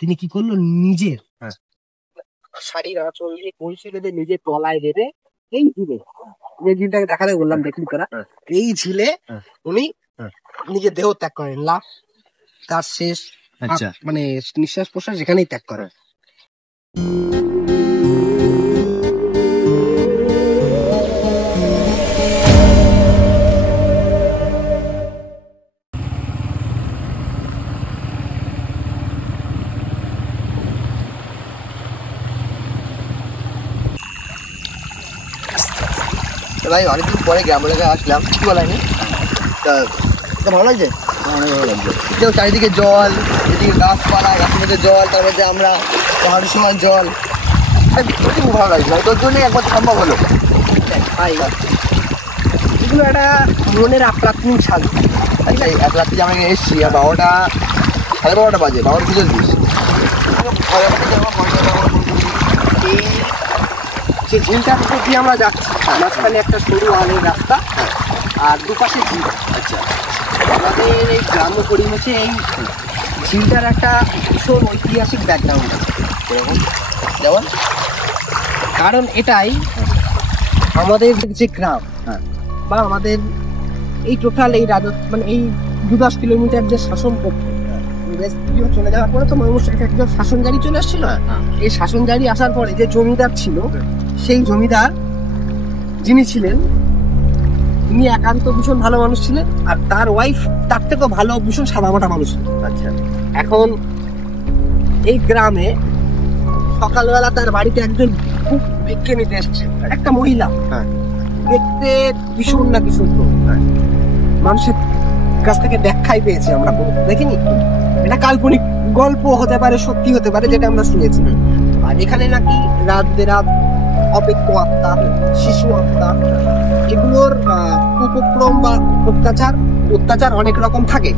তিনি কি করলো, নিজের শাড়ির আঁচল দিয়ে কলসি বেঁধে নিজের তলায় বেঁধে এই ঝিলে, যে ঝিলটাকে দেখাতে বললাম দেখুন তারা, এই ঝিলে উনি নিজের দেহ ত্যাগ করেন। লাশ তার শেষ মানে নিঃশ্বাস প্রশ্বাস যেখানেই ত্যাগ করেন। ভাই অনেকদিন পরে গ্রাম এলাকায় আসলাম, কি বলানি ভালো লাগছে, অনেক ভালো লাগছে। কেউ চারিদিকে জল, এদিকে গাছপালা, গাছের মধ্যে জল, তার মধ্যে আমরা পাহাড়ের সময় জল, সত্যি খুব ভালো লাগছে। তোর জন্যই একবার সম্ভব হলো। এগুলো একটা মনের আপ্রাথমিক শান্তি। আচ্ছা, এক রাত্রি আমরা এখানে এসেছি আর 12টা বাজে, 12টা পুজো দিস। যে ঝিলটার উপর দিয়ে আমরা যাচ্ছি, মাঝখানে একটা সরু আলের রাস্তা আর দুপাশে ঝিল। আচ্ছা, আমাদের এই গ্রাম্য পরিবেশে এই ঝিলটার একটা ভীষণ ঐতিহাসিক ব্যাকগ্রাউন্ড আছে। যেমন কারণ এটাই আমাদের যে গ্রাম বা আমাদের এই টোটাল এই রাজত্ব, মানে এই 2-10 কিলোমিটার যে শাসন করতো, চলে যাওয়ার পরে তো মানুষ একজন শাসন জারি চলে আসছিল। এই শাসন জারি আসার পরে যে জমিদার ছিল, সেই জমিদার যিনি ছিলেন, তিনি একান্ত ভীষণ ভালো মানুষ ছিলেন, আর তার ওয়াইফ তার থেকেও ভালো, ভীষণ সাদামাটা মানুষ ছিলেন। আচ্ছা, এখন এই গ্রামে সকালবেলা তার বাড়িতে একজন খুব ভিক্ষে নিতে এসছে, একটা মহিলা, দেখতে ভীষণ নাকি সুন্দর, মানুষের কাছ থেকে ব্যাখ্যাই পেয়েছি আমরা, দেখিনি। এটা কাল্পনিক গল্প হতে পারে, সত্যি হতে পারে, যেটা আমরা শুনেছি। আর এখানে নাকি রাত বেরাত অপেক্ষ আত্মা, শিশু আত্মা, এগুলোর উপক্রম বা অত্যাচার অনেক রকম থাকে।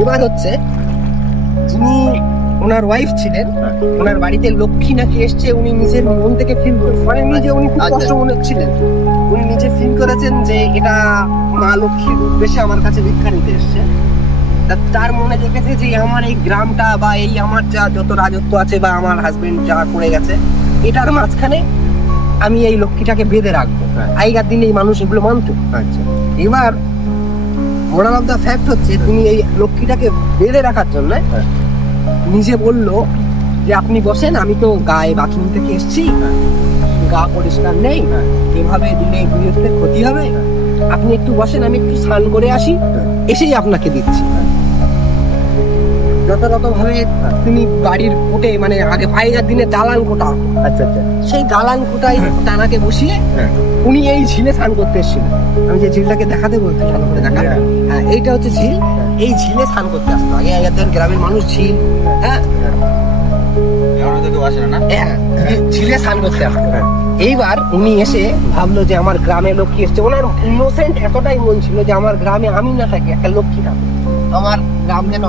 এবার হচ্ছে যিনি ওনার ওয়াইফ ছিলেন, ওনার বাড়িতে লক্ষ্মী নাকি এসছে, উনি নিজের মন থেকে ফিল করেছেন, মানে নিজে উনি খুব কষ্ট মনে ছিলেন, উনি নিজে ফিল করেছেন যে এটা মা লক্ষ্মীর উদ্দেশ্যে আমার কাছে ভিক্ষা নিতে এসছে। তার মনে দেখেছে যে আমার এই গ্রামটা বা এই আমার যা যত রাজত্ব আছে বা আমার হাজবেন্ড যা করে গেছে, এটার মাঝখানে আমি এই লক্ষ্মীটাকে বেঁধে রাখবো। আগেকার দিনে এই মানুষ এগুলো মানত। এবার মোরাল অফ দা ফ্যাক্ট হচ্ছে, তিনি এই লক্ষ্মীটাকে বেঁধে রাখার জন্য নিজে বলল যে আপনি বসেন, আমি তো গায়ে বাথরুম থেকে এসছি, গা পরিষ্কার নেই, এভাবে দিলে গুলিতে ক্ষতি হবে, আপনি একটু বসেন, আমি একটু স্নান করে আসি, এসেই আপনাকে দিচ্ছি। যথাযথ ভাবে তিনি বাড়ির কোটে, মানে আগে আগেকার দিনে দালান কোটা, আচ্ছা আচ্ছা, সেই দালান কোটায় টানাকে বসিয়ে উনি এই ঝিলে স্নান করতে এসেছিলেন। আমি যে ঝিলটাকে দেখাতে বলছি, ভালো করে দেখা, হ্যাঁ এইটা হচ্ছে ঝিল। এই ঝিলে স্নান করতে আসতো আগেকার গ্রামের মানুষ, ঝিল ঝিলে স্নান করতে আসতো। এইবার উনি এসে ভাবলো যে আমার গ্রামে লক্ষ্মী এসছে। ওনার ইনোসেন্ট এতটাই মন ছিল যে আমার গ্রামে আমি না থাকি, একটা লক্ষ্মী থাকে, আমার গ্রাম যেন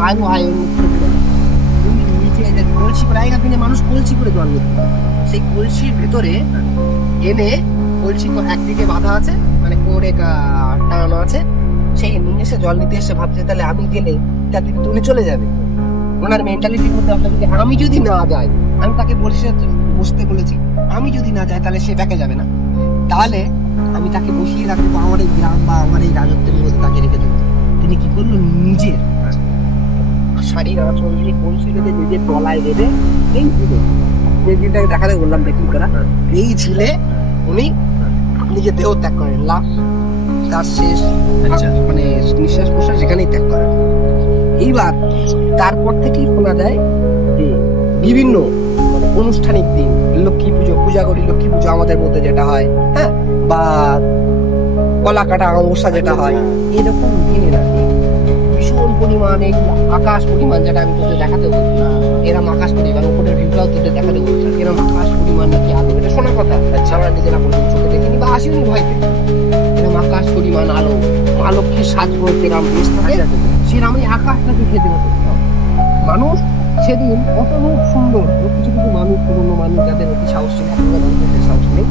কলসি করে, আগেকার দিনে মানুষ কলসি করে জল নিত, সেই কলসির ভেতরে এনে, কলসি একদিকে বাঁধা আছে, মানে করে টানানো আছে, সেই নিয়ে এসে জল নিতে এসে ভাবছে তাহলে আমি গেলে তার দিকে উনি চলে যাবে। ওনার মেন্টালিটির মধ্যে আমি যদি না যাই, আমি তাকে বসতে বলেছি, আমি যদি না যাই তাহলে সে ব্যাকে যাবে না, তাহলে আমি তাকে বসিয়ে রাখবো আমার এই গ্রাম বা আমার এই রাজত্বের মধ্যে তাকে রেখে দেবো। তিনি কি করলো, নিজের শাড়ির আঁচল দিয়ে কলসি বেঁধে নিজের তলায় বেঁধে এই ঝিলে, যে ঝিলটাকে দেখাতে বললাম দেখুন তারা, এই ঝিলে উনি নিজের দেহ ত্যাগ করেন। লাশ তার শেষ মানে নিঃশ্বাস প্রশ্বাস যেখানেই ত্যাগ করেন। এইবার তারপর থেকেই শোনা যায় যে বিভিন্ন অনুষ্ঠানিক দিন, লক্ষ্মী পুজো, পূজা করি লক্ষ্মী পুজো আমাদের মধ্যে যেটা হয়, হ্যাঁ, বা কলা কাটা অমাবস্যা যেটা হয়, এরকম দিনে নাকি ভীষণ পরিমাণে আকাশ পরিমাণ, যেটা আমি তোদের দেখাতে বলছি, এরম আকাশ পরিমাণ, উপরের ভিউটাও তোদের দেখাতে বলছি, এরম আকাশ পরিমাণ নাকি আলো, এটা শোনা কথা, আমরা নিজেরা কোনো চোখে দেখিনি বা আসিনি ভয়তে, এরম আকাশ পরিমাণ আলো, মা লক্ষ্মীর সাজগো যেরম বেশ থাকে, সেরম এই আকাশটাকে খেতে হতো। মানুষ সেদিন অপরূপ সুন্দর, কিছু কিছু মানুষ, পুরনো মানুষ যাদের অতি সাহস ছিল, মানুষের সাহস নেই,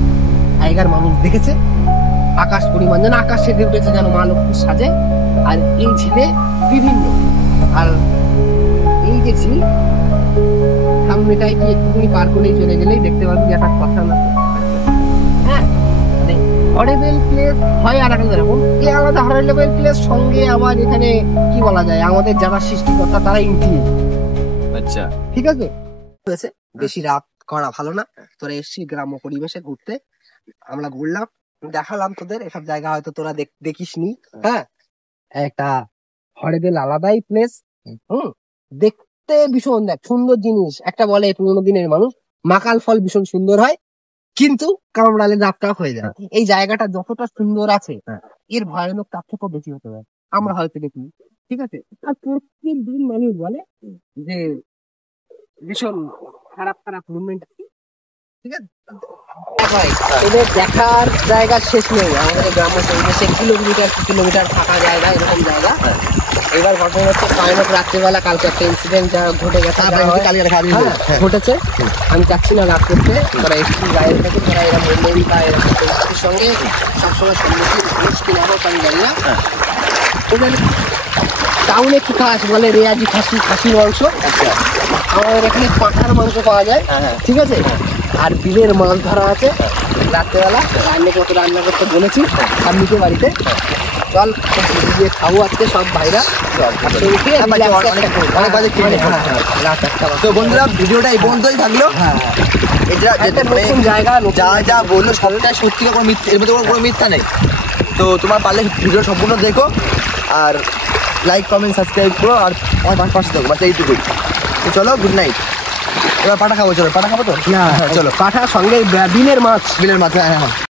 আগেকার মানুষ দেখেছে আকাশ পরিমাণ যেন আকাশ সেজে উঠেছে, যেন মা লক্ষ্মীর সাজে। আর এই ঝিলে বিভিন্ন, আর এই যে ঝিল সামনেটাই কি একটুখানি পার করেই চলে গেলেই দেখতে পাবি যে একটা কথা না। হ্যাঁ, মানে হরেবেল প্লেস হয় আর একটা এরকম, এই আলাদা হরেবেল প্লেস সঙ্গে আবার এখানে কি বলা যায়, আমাদের যারা সৃষ্টিকর্তা তারা ইনক্লুড। আচ্ছা, ঠিক আছে, হয়েছে বেশি রাত করা ভালো না। তোরা এসছি গ্রাম্য পরিবেশে ঘুরতে, আমরা ঘুরলাম, দেখালাম তোদের এসব জায়গা, হয়তো তোরা দেখিসনি। হ্যাঁ, একটা হরেবেল আলাদাই প্লেস। দেখতে ভীষণ দেখ সুন্দর জিনিস। একটা বলে 15 দিনের মানুষ, মাকাল ফল ভীষণ সুন্দর হয় কিন্তু কামড়ালে দাঁতটা হয়ে যায়। এই জায়গাটা যতটা সুন্দর আছে এর ভয়ানক তার থেকেও বেশি হতে পারে, আমরা হয়তো দেখিনি। ঠিক আছে, আর প্রত্যেক দিন মানুষ বলে যে ভীষণ খারাপ খারাপ মুভমেন্ট। ঠিক আছে ভাই, এদের দেখার জায়গা শেষ নেই আমাদের গ্রাম্য পরিবেশে, কিলোমিটার ফাঁকা জায়গা, এরকম জায়গা। এবার ঘটনা হচ্ছে ভয়ানক রাত্রিবেলা কালকে একটা ইনসিডেন্ট যা ঘটে গেছে, ঘটেছে। আমি চাচ্ছি না রাত করতে, তোরা একটু গায়ের থেকে তোরা এরা মন্দির বা এরকম পরিস্থিতির সঙ্গে সবসময় সম্মুখীন মুশকিল হোক আমি জানি না। ওদের টাউনে কি খাস বলে রেয়াজি খাসির মাংস, আমাদের এখানে পাঁঠার মাংস পাওয়া যায়। ঠিক আছে, আর বিলের মাছ ধরা আছে রাত্রেবেলা, রান্না করতে বলেছি আর নিচে বাড়িতে। চল গিয়ে খাবো আজকে সব ভাইরা। তো বন্ধুরা, ভিডিওটা এই পর্যন্তই থাকলো। জায়গা যা যা বললো সবটাই সত্যি, কোনো মিথ্যা, এর মধ্যে কোনো মিথ্যা নেই। তো তোমার পারলে ভিডিও সম্পূর্ণ দেখো, আর লাইক কমেন্ট সাবস্ক্রাইব করো, আর আমার পাশে থাকো, বাস এইটুকুই। তো চলো, গুড নাইট। এবার পাঠা খাবো, চলো পাঠা খাবো তো। চলো, পাঠা সঙ্গে বিলের মাছ। হ্যাঁ।